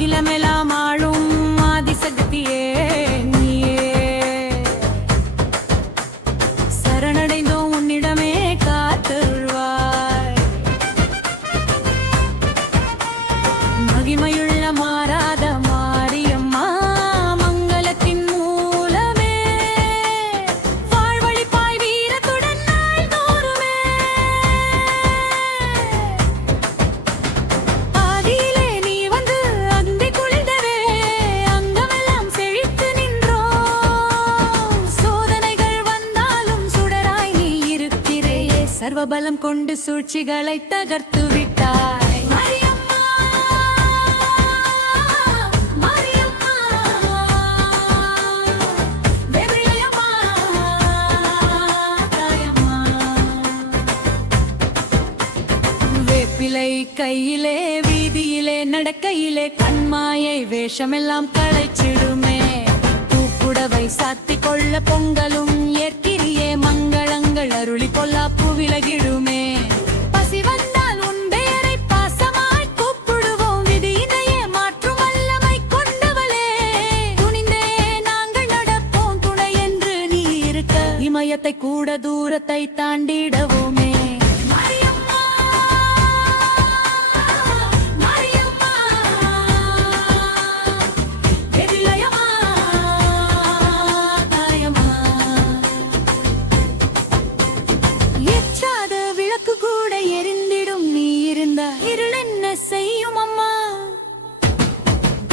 அகிலமெல்லாம் ஆளும் ஆதிசக்தியே நீயே. சரணடைந்தோம் உன்னிடமே காத்தருள்வாய். மகிமையுள்ள மாறாத மாரியம்மா மங்களத்தின் மூலமே. வாழ்வழிப்பாய் வீரத்துடன் நாள்தோறுமே. ஆதியிலே நீ வந்து அந்தி குளிர்ந்தவே அங்கமெல்லாம் செழித்து நின்றோம். சோதனைகள் வந்தாலும் சுடராய் நீ இருக்கிறேயே. சர்வபலம் கொண்டு சூழ்ச்சிகளை தகர்த்து விட்டாய். வேப்பிலை கையிலே வீதியிலே நடக்கையிலே கண்மாயை வேஷமெல்லாம் களைச்சிடுமே. பூப்புடவை சாத்திக் கொள்ள பொங்கலும் ஏற்கிறியே. மங்களங்கள் அருளி பொல்லாப்பு விலகிடுமே. பசி வந்தால் உன் பெயரை பாசமாய் கூப்பிடுவோம். விதியினையே மாற்றும் வல்லமை கொண்டவளே. துணிந்தே நாங்கள் நடப்போம் துணை என்று நீ இருக்க. இமயத்தை கூட தூரத்தை தாண்டிடவோமே. செய்யும் அம்மா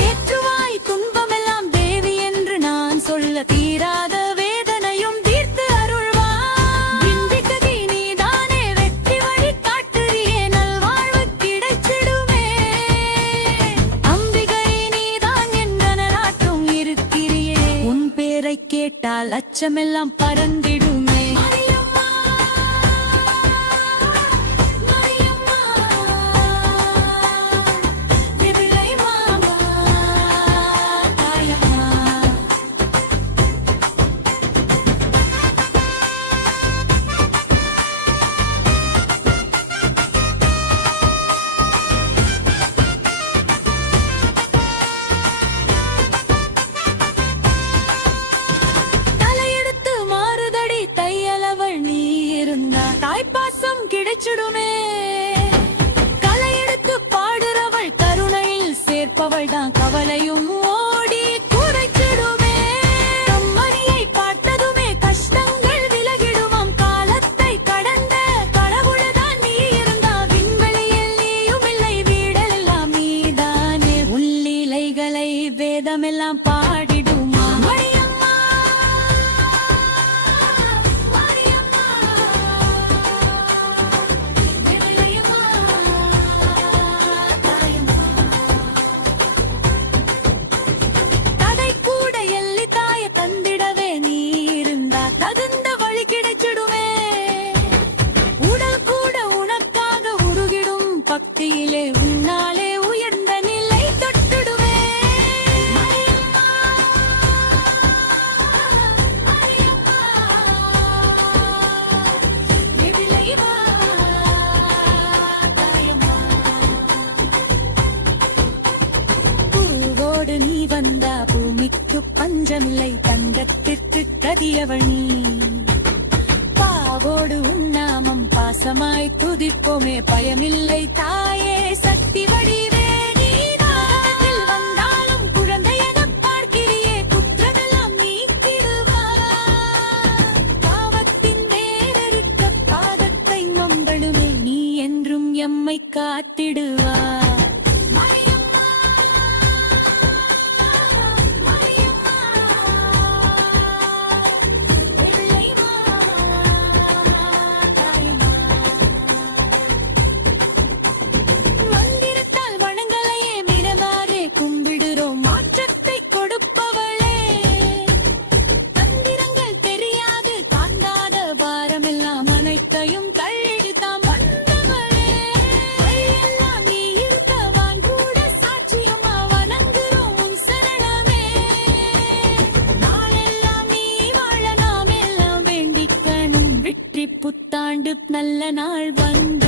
ஏற்றுவாய் துன்பமெல்லாம் தேவி என்று நான் சொல்ல. தீராத வேதனையும் தீர்த்து அருள்வாய். விந்திகதி நீதானே வெற்றி வழி காட்டுறியே. நல்வாழ்வு கிடைச்சிடுமே. அம்பிகை நீதான் என்றனாட்டும் இருக்கிறியே. உன் பேரை கேட்டால் அச்சமெல்லாம் பறந்திடுமே. தாய்ப்பாசம் கிடைச்சிடுமே. களை எடுத்து பாடுறவள் கருணையில் சேர்ப்பவள் தான் கவலையும் ஓடி குறைச்சிடுமே. கம்மணியை பார்த்ததுமே கஷ்டங்கள் விலகிடுவாம். காலத்தை கடந்த கடவுள்தான் நீ இருந்தா. விண்வெளியில் நீயும் இல்லை வீடெல்லாம் நீதானே. உள்ளிலைகளை வேதமெல்லாம் பாடிடுமா. தந்திடவே நீ இருந்தா தகுந்த வழி கிடைச்சிடுமே. உடல் கூட உனக்காக உருகிடும். பக்தியிலே உன்னாலே உயர்ந்த நிலை தொட்டுடுவே. பூவோடு நீ வந்தா பூமிக்கு பஞ்சமில்லை. தங்கத்திற்கு கதியவள் நீ. பாவோடு உன்னாமம் பாசமாய் துதிப்போமே. பயமில்லை தாயே சக்தி வடிவே. நீதாகத்தில் வந்தாலும் குழந்தை என பார்க்கிறியே. குற்றமெல்லாம் நீக்கிடுவாய். பாவத்தின் வேறறுக்க பாதத்தை நம்பளுமே. நீ என்றும் எம்மை காத்திடுவாய். அனைத்தையும் தள்ளிடு தாம் வந்தவளே. எல்லாம் நீ இருக்கவான் கூட சாட்சியமா வணங்குறோம் உன் சரணமே. நாளெல்லாம் நீ வாழ நாம் எல்லாம் வேண்டிக்கணும். வெற்றி புத்தாண்டு நல்ல நாள் வந்து